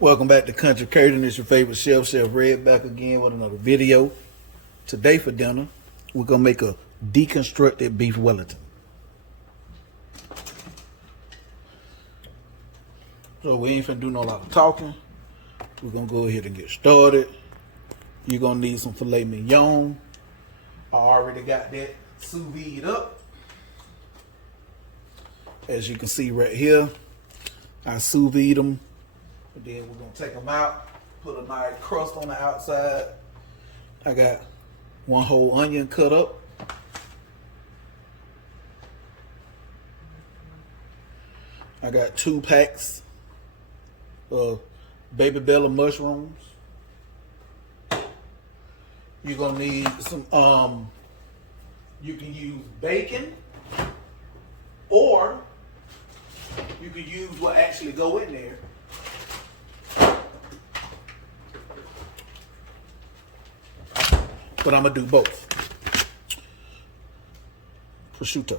Welcome back to Country Curtain. It's your favorite chef, Chef Red, back again with another video. Today for dinner, we're gonna make a deconstructed beef Wellington. So we ain't finna do no lot of talking. We're gonna go ahead and get started. You're gonna need some filet mignon. I already got that sous vide up. As you can see right here, I sous vide them. And then we're gonna take them out, put a nice crust on the outside. I got one whole onion cut up. I got 2 packs of baby bella mushrooms. You're gonna need some, you can use bacon, or you can use what actually go in there. But I'm gonna do both. Prosciutto.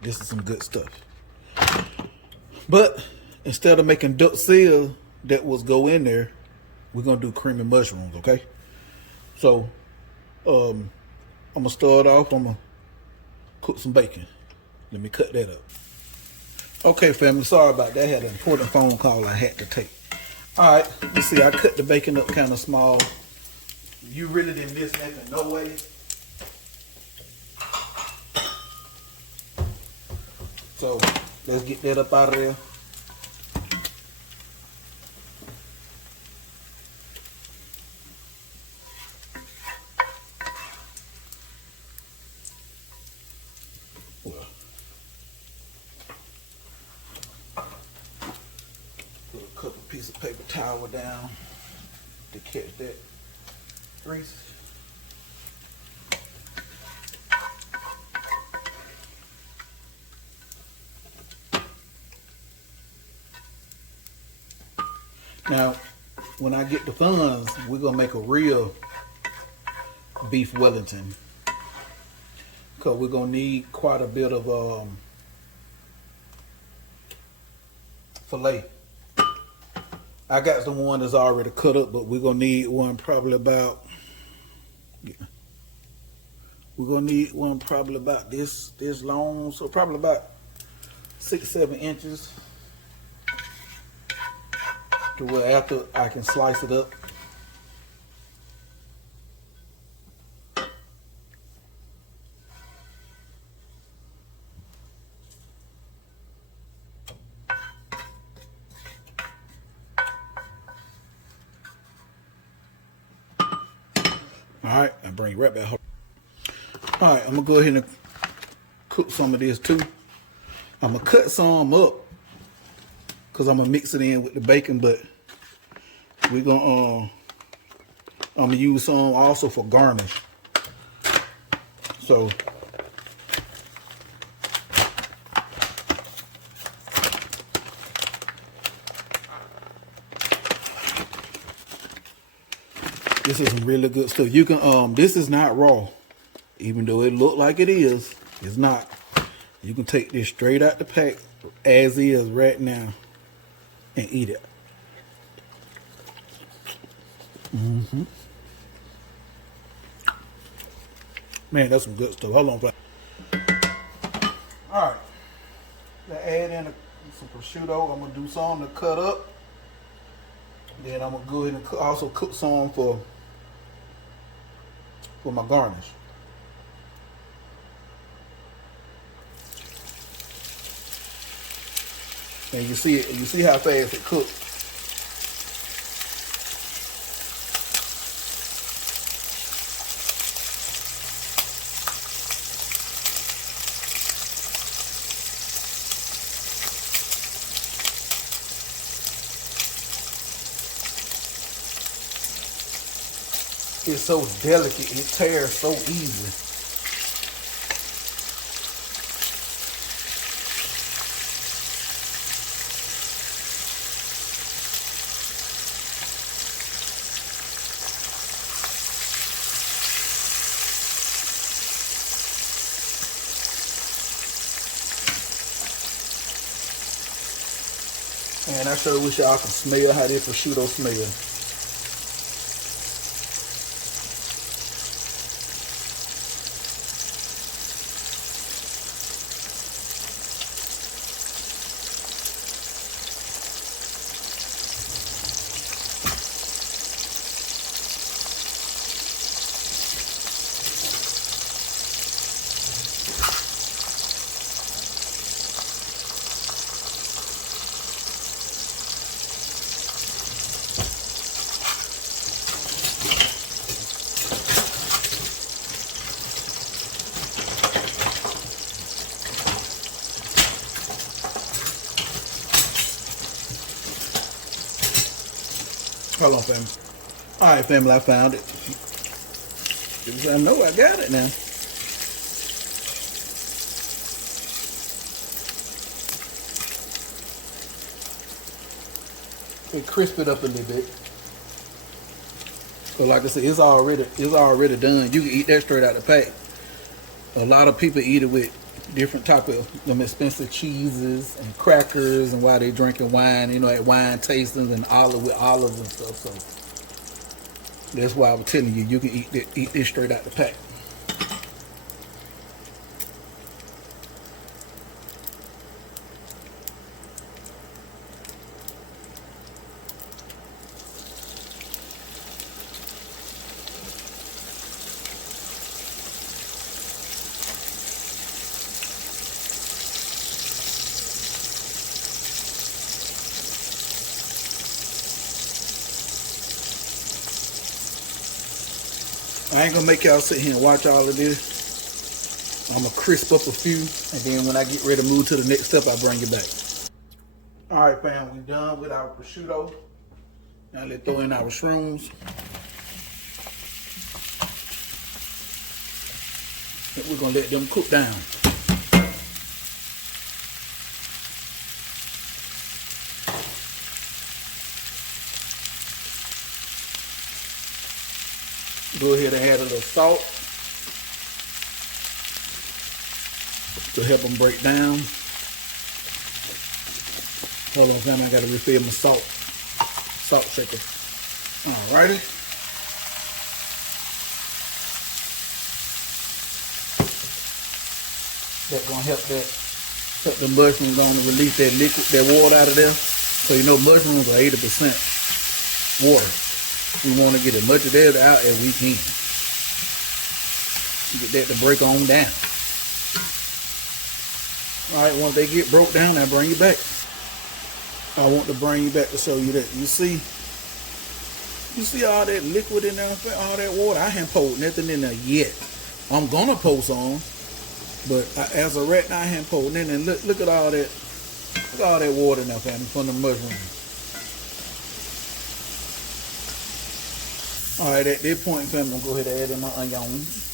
This is some good stuff. But instead of making duxelles that was go in there, we're gonna do creamy mushrooms, okay? So I'm gonna start off, I'm gonna cook some bacon. Let me cut that up. Okay, family, sorry about that. I had an important phone call I had to take. All right, you see I cut the bacon up kind of small. You really didn't miss nothing, no way. So let's get that up out of there. Put a couple pieces of paper towel down to catch that grease. Now, when I get the funds, we're gonna make a real beef Wellington, because we're gonna need quite a bit of filet. I got the one that's already cut up, but we're gonna need one probably about, this long, so probably about 6-7 inches, to where after I can slice it up. All right, I bring it right back. All right, I'm gonna go ahead and cook some of this too. I'm gonna cut some up because I'm gonna mix it in with the bacon, but we're gonna I'm gonna use some also for garnish. So this is some really good stuff. You can this is not raw, even though it look like it is. It's not. You can take this straight out the pack as is right now and eat it. Man, that's some good stuff. Hold on. All right. Now add in some prosciutto. I'm gonna do some to cut up. Then I'm gonna go ahead and also cook some for my garnish. And you see it. You see how fast it cooks. It's so delicate, it tears so easily. And I sure wish y'all can smell how this prosciutto smells. Hold on, family. All right, family, I found it. I know I got it now. We crisp it up a little bit. So like I said, it's already done. You can eat that straight out the pack. A lot of people eat it with different type of them expensive cheeses and crackers, and while they drinking wine, you know, at wine tastings and with olives and stuff. So that's why I was telling you, you can eat this straight out the pack. I ain't gonna make y'all sit here and watch all of this. I'm gonna crisp up a few, and then when I get ready to move to the next step, I bring it back. All right, fam, we done with our prosciutto. Now let's throw in our shrooms. And we're gonna let them cook down. Go ahead and add a little salt to help them break down. Hold on, fam, I gotta refill my salt shaker. Alrighty. That's gonna help the mushrooms gonna release that liquid, that water out of there. So you know mushrooms are 80% water. We want to get as much of that out as we can. Get that to break on down. Alright, once they get broke down, I bring you back. I want to bring you back to show you that. You see all that liquid in there, all that water? I haven't poured nothing in there yet. I'm gonna pour some, but as of right now, I haven't poured in there. Look at all that. Look at all that water in there, family, from the mushrooms. Alright, at this point, family, I'm gonna go ahead and add in my onions.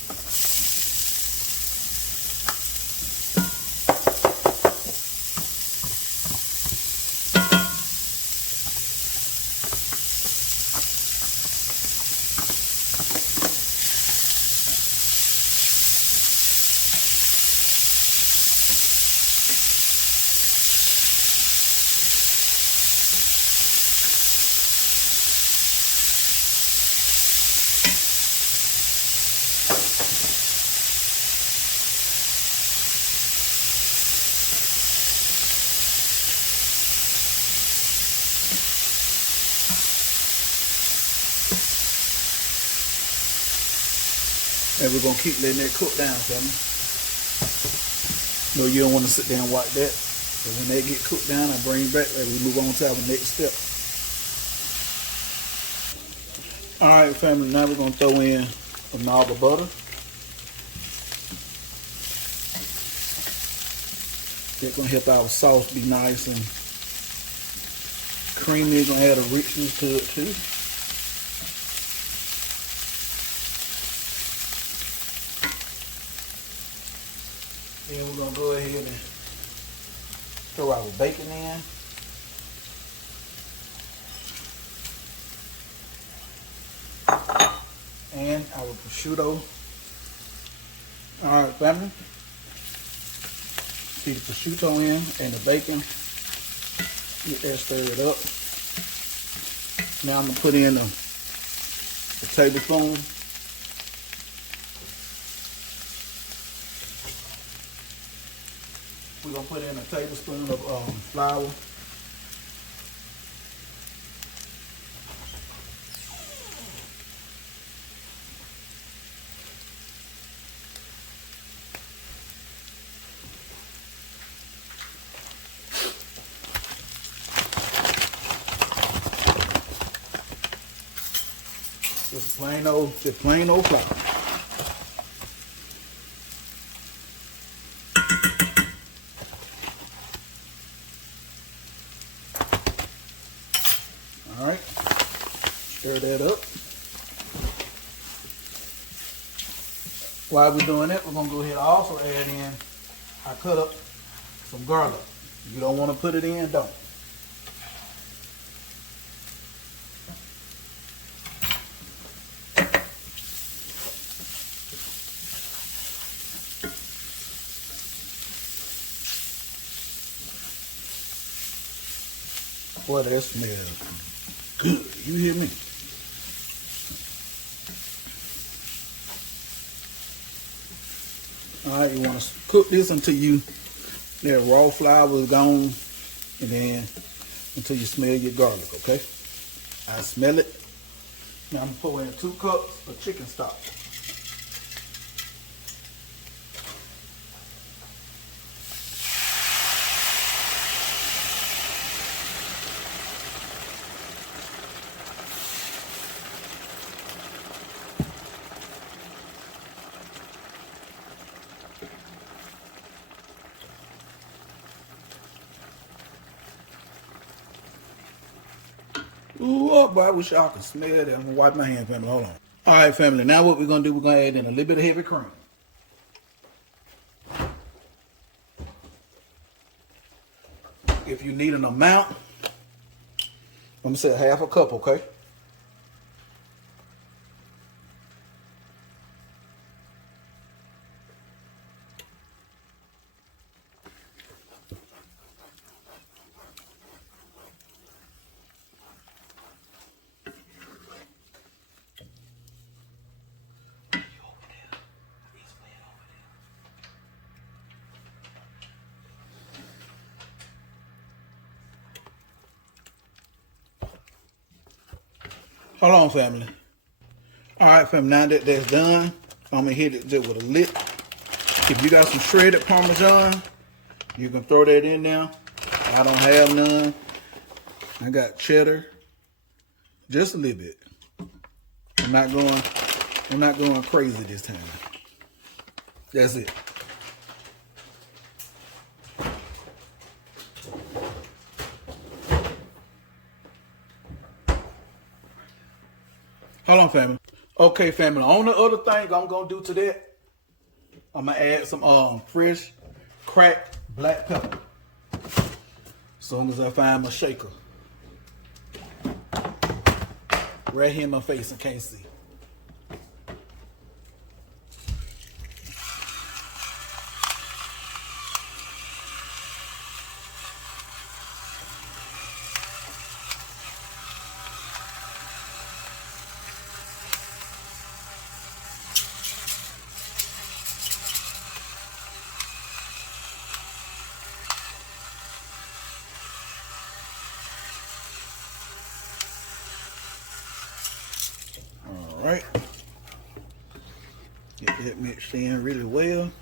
And we're going to keep letting that cook down, family. No, you don't want to sit there and watch that. But when they get cooked down, I bring it back and we move on to our next step. Alright, family, now we're going to throw in a knob of butter. That's going to help our sauce be nice and creamy. It's going to add a richness to it too. Then we're going to go ahead and throw our bacon in. And our prosciutto. Alright, family. See the prosciutto in and the bacon. Get that stirred up. Now I'm gonna put in a tablespoon. We're gonna put in a tablespoon of flour. Just plain old flour. All right, stir that up. While we're doing that, we're gonna go ahead and also add in, I cut up some garlic. If you don't want to put it in, don't. Boy, that smells good. You hear me? All right, you want to cook this until that raw flour is gone, and then until you smell your garlic, okay? I smell it. Now I'm gonna pour in 2 cups of chicken stock. Ooh, oh boy, I wish y'all could smell that. I'm gonna wipe my hand, family. Hold on. All right, family. Now what we're gonna do? We're gonna add in a little bit of heavy cream. If you need an amount, I'm gonna say 1/2 cup, okay? Hold on, family. All right, family, now that that's done, I'm gonna hit it just with a lick. If you got some shredded Parmesan, you can throw that in there. I don't have none. I got cheddar, just a little bit. I'm not going crazy this time. That's it. Hold on, family. Okay, family. On the other thing I'm gonna do to that, I'm gonna add some fresh cracked black pepper. As soon as I find my shaker. Right here in my face, I can't see. All right. Get that mixed in really well.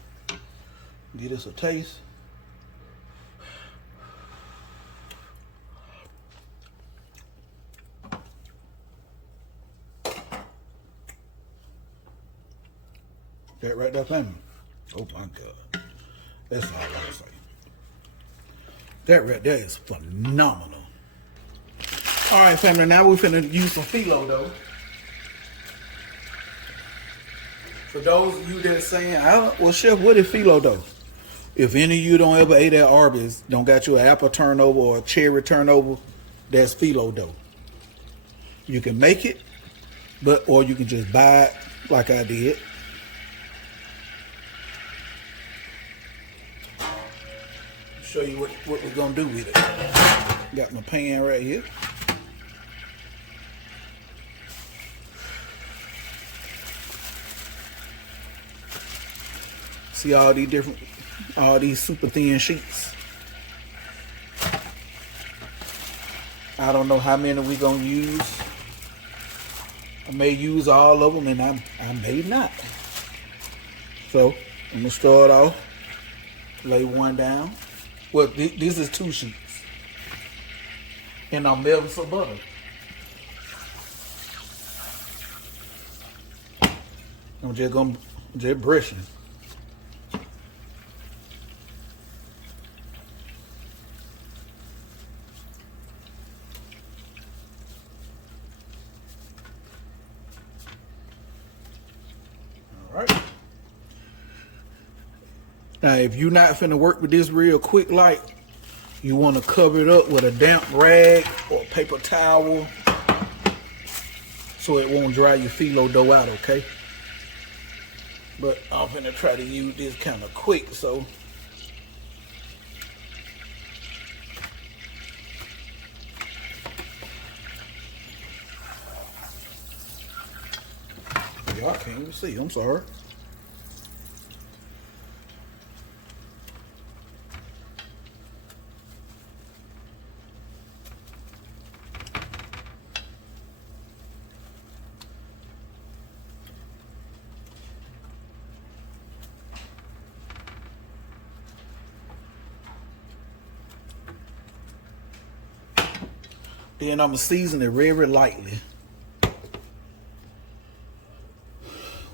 Get us a taste. That right there, family. Oh my God. That's all I gotta say. That right there is phenomenal. All right, family, now we're finna use some phyllo dough. For those of you that's saying, well, Chef, what is phyllo dough? If any of you don't ever ate at Arby's, don't got you an apple turnover or a cherry turnover, that's phyllo dough. You can make it, or you can just buy it like I did. Show you what we're gonna do with it. Got my pan right here. See all these super thin sheets. I don't know how many we gonna use. I may use all of them, and I may not. So I'm gonna start off, lay one down. Well, this is 2 sheets, and I'm melting some butter. I'm just brushing. All right. Now, if you're not finna work with this real quick, like, you want to cover it up with a damp rag or a paper towel so it won't dry your phyllo dough out, okay? But I'm finna try to use this kind of quick, so. Y'all can't even see, I'm sorry. Then I'm gonna season it very lightly.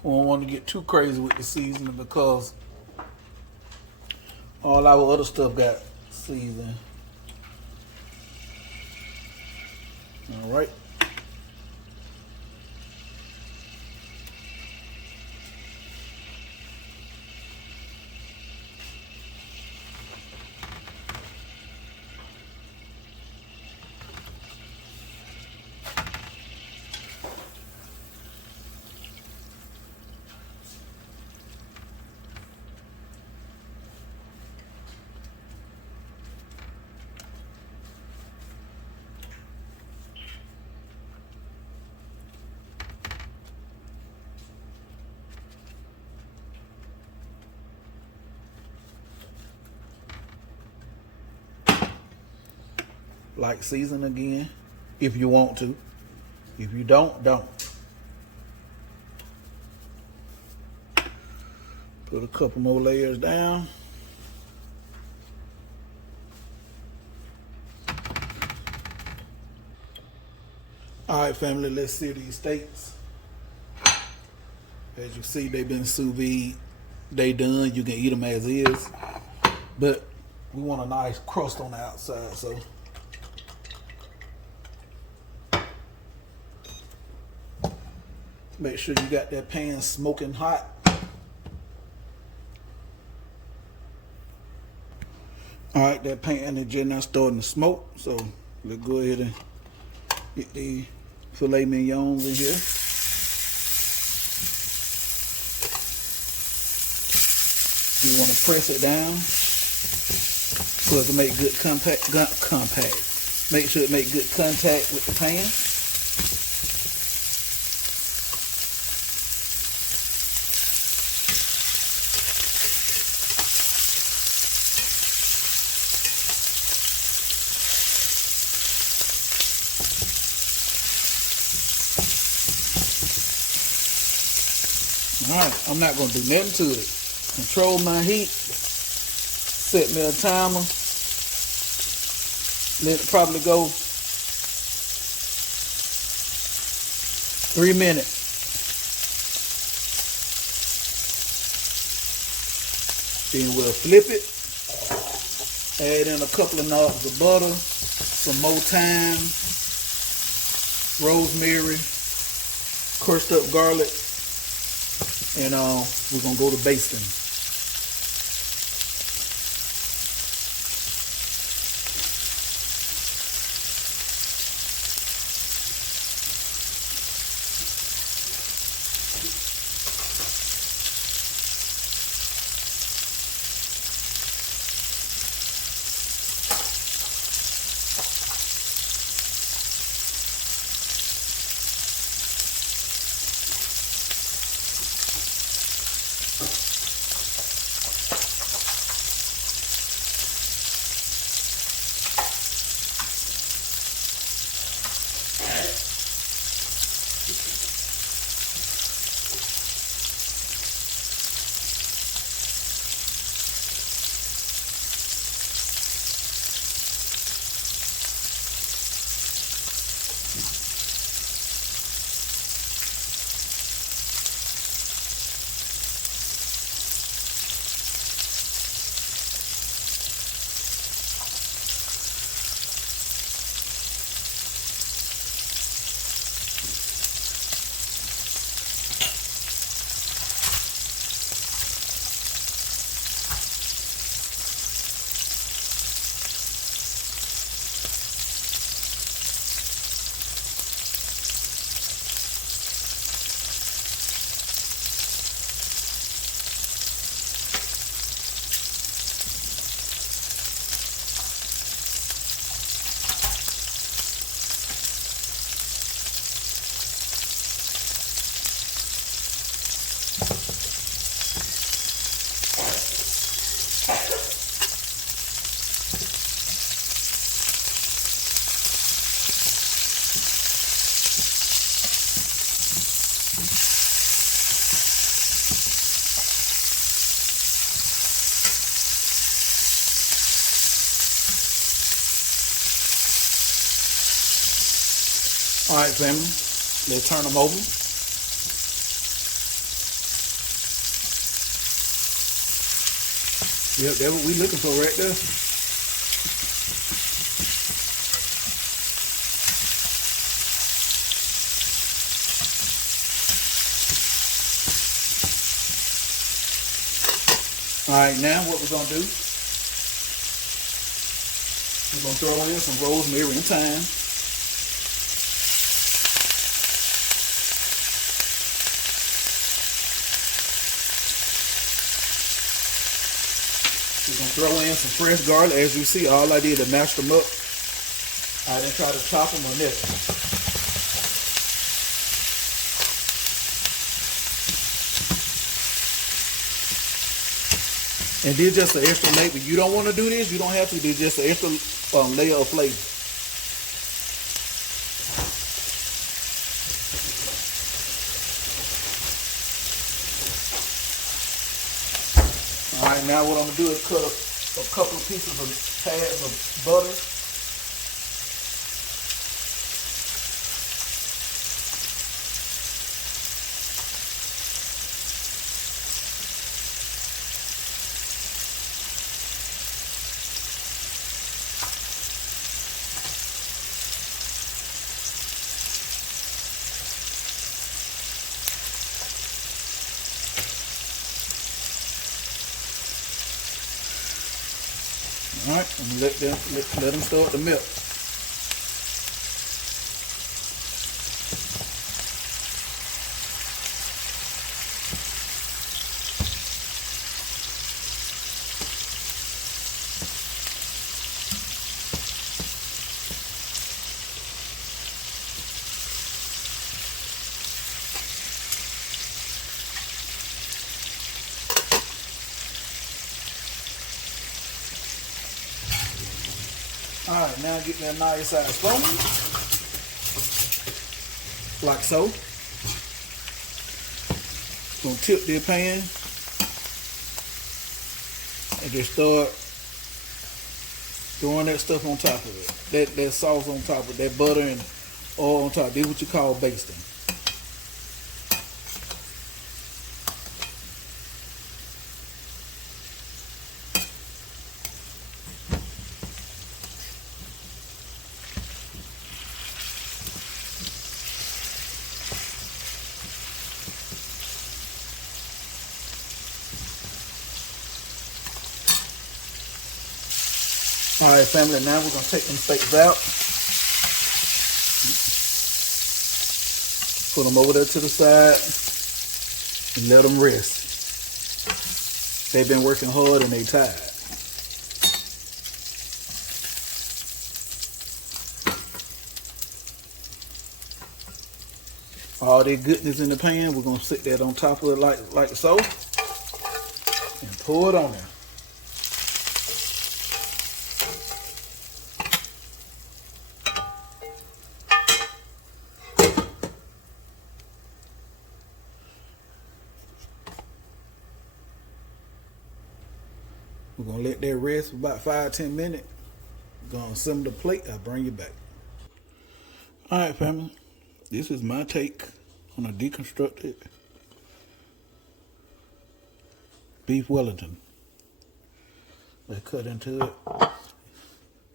We don't want to get too crazy with the seasoning because all our other stuff got seasoning. All right. Like season again, if you want to. If you don't, don't. Put a couple more layers down. All right, family, let's sear these steaks. As you see, they've been sous vide. They done. You can eat them as is. But we want a nice crust on the outside, so. Make sure you got that pan smoking hot. All right, that pan is just now starting to smoke, so let's go ahead and get the filet mignons in here. You want to press it down so it can make good compact. Make sure it make good contact with the pan. Alright, I'm not going to do nothing to it. Control my heat. Set me a timer. Let it probably go 3 minutes. Then we'll flip it. Add in a couple of knobs of butter. Some more thyme. Rosemary. Crushed up garlic. And we're going to go to basting. All right, family, let's turn them over. Yep, that's what we're looking for right there. All right, now what we're gonna do, we're gonna throw in some rosemary and thyme. We're gonna throw in some fresh garlic. As you see, all I did is mash them up. I didn't try to chop them or nothing. And this just an extra layer. If you don't want to do this, you don't have to. This just an extra layer of flavor. All right, now what I'm gonna do is cut a couple of pieces of pads of butter. All right, and let them start to melt. All right, now get that nice size foam, like so. Gonna tip the pan and just start throwing that stuff on top of it. That sauce on top of it, that butter and oil on top. This is what you call basting. All right, family, now we're going to take them steaks out. Put them over there to the side and let them rest. They've been working hard and they tired. All that goodness in the pan, we're going to sit that on top of it like so and pour it on there. We're going to let that rest for about 5-10 minutes. We're going to assemble the plate. I'll bring you back. All right, family. This is my take on a deconstructed Beef Wellington. Let's cut into it.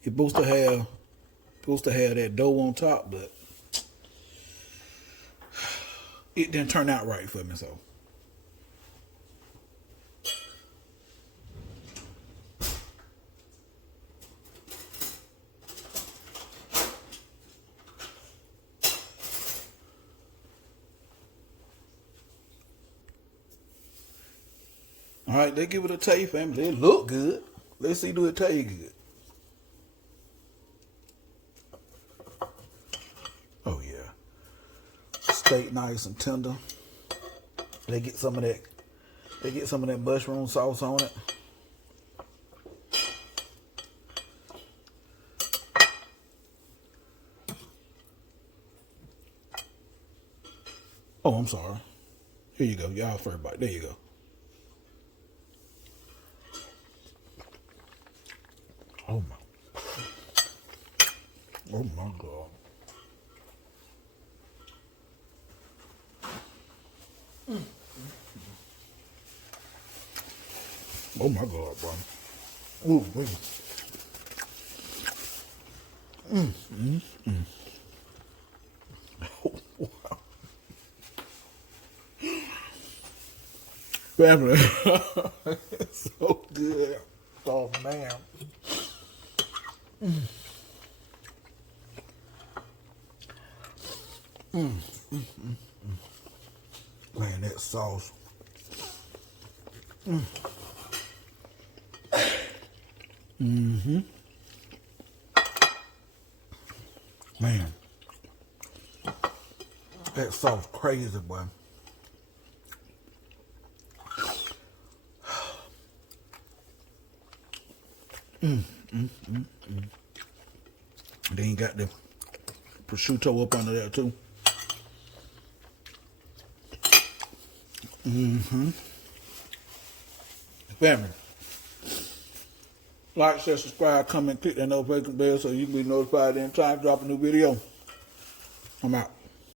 It's supposed to have that dough on top, but it didn't turn out right for me, so. All right, let's give it a taste, family. It look good. Let's see, do it taste good. Oh yeah, steak nice and tender. They get some of that. They get some of that mushroom sauce on it. Oh, I'm sorry. Here you go. Y'all first bite. There you go. Oh my. Oh my God. Oh my God, bro. Ooh, wait. Oh, wow. Family. It's so good. Oh man. Man, that sauce. Man. That sauce crazy, boy. Then you got the prosciutto up under there too. Family. Like, share, subscribe, comment, click that notification bell so you can be notified anytime I drop a new video. I'm out.